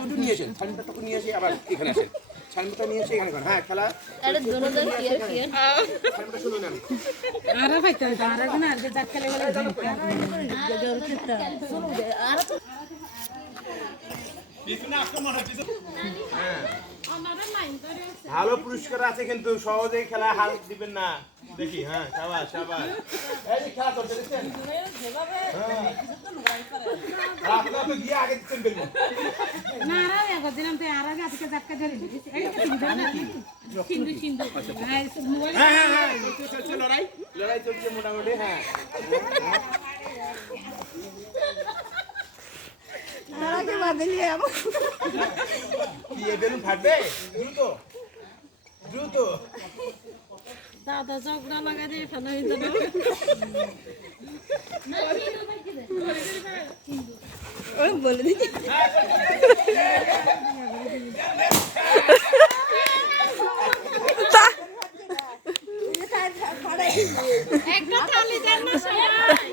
তো নিয়ে আসেন ছালমিটা তখন নিয়ে এসে আবার এখানে আসেন ছালমিটা নিয়ে এসে এখানে হ্যাঁ খেলা এটা দোনোজন ক্লিয়ার ক্লিয়ার ছালমিটা শুনুন আমি আরে ভাইতে আরে কোন আর যে জাত খেলে গেলে আর তো ভালো পুরস্কার আছে কিন্তু সহজেই খেলা হাল দিবেন না দেখি হ্যাঁ শাবাশ শাবাশ এই যে খেলা করতে দেখছেন আপনারা তো গিয়ে আগে দিচ্ছেন বেলবো না আরে আগো দিলাম তো আর আগে আজকে জাত ধরে দিছি এই তো সুবিধা না সিন্ধু সিন্ধু হ্যাঁ মোবাইল হ্যাঁ হ্যাঁ হ্যাঁ চলছে লড়াই লড়াই চলছে মোটামুটি হ্যাঁ তারাকে বাদে নিয়ে আমার কি এই বেলুন ফাটবে দ্রুত দ্রুত দাদা চকরা লাগা দিয়ে ফেলা হয়ে যাবে ওই বলে দিই একটা থালি দেন না সবাই